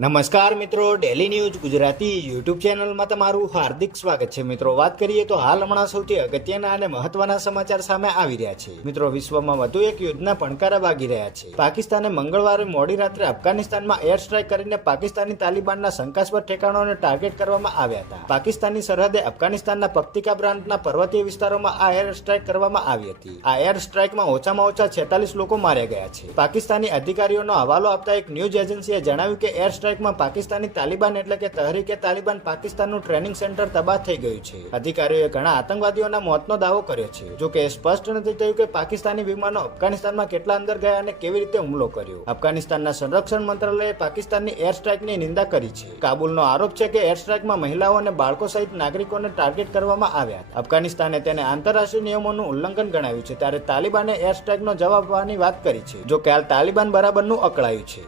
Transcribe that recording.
નમસ્કાર મિત્રો, daily news Gujarati YouTube ચેનલમાં તમારું હાર્દિક સ્વાગત છે. મિત્રો, વાત કરીએ તો હાલ હમણાં સૌથી અગત્યના અને મહત્વના સમાચાર સામે આવી રહ્યા છે. મિત્રો, વિશ્વમાં વધુ એક યુદ્ધના ભણકારા વાગી રહ્યા છે. પાકિસ્તાને મંગળવારે મોડી રાત્રે અફઘાનિસ્તાનમાં એર સ્ટ્રાઇક કરીને પાકિસ્તાની તાલિબાનના શંકાસ્પદ ઠેકાણોને ટાર્ગેટ કરવામાં આવ્યા હતા. પાકિસ્તાની સરહદે અફઘાનિસ્તાનના પક્તિકા પ્રાંતના પર્વતીય વિસ્તારોમાં આ એર સ્ટ્રાઇક કરવામાં આવી હતી. આ એર સ્ટ્રાઇકમાં ઓછામાં ઓછા 46 લોકો માર્યા ગયા છે. પાકિસ્તાની અધિકારીઓનો હવાલો આપતા એક ન્યૂઝ એજન્સીએ જણાવ્યું કે એર સ્ટ્રાઇકમાં પાકિસ્તાની તાલિબાન એટલે કે તહરીકે તાલિબાન પાકિસ્તાનનું ટ્રેનિંગ સેન્ટર તબાહ થઈ ગયું છે. અધિકારીઓએ ઘણા આતંકવાદીઓના મોતનો દાવો કર્યો છે. જો કે સ્પષ્ટ નથી થયું કે પાકિસ્તાની વિમાનો અફઘાનિસ્તાનમાં કેટલા અંદર ગયા અને કેવી રીતે હુમલો કર્યો. અફઘાનિસ્તાનના સંરક્ષણ મંત્રાલયે પાકિસ્તાનની એર સ્ટ્રાઇકની નિંદા કરી છે. કાબુલનો આરોપ છે કે એર સ્ટ્રાઇકમાં મહિલાઓ અને બાળકો સહિત નાગરિકોને ટાર્ગેટ કરવામાં આવ્યા હતા. અફઘાનિસ્તાને તેને આંતરરાષ્ટ્રીય નિયમોનું ઉલ્લંઘન ગણાવ્યું છે, ત્યારે તાલિબાને એર સ્ટ્રાઇકનો જવાબ આપવાની વાત કરી છે. જો કે હાલ તાલિબાન બરાબરનું અકળાયું છે.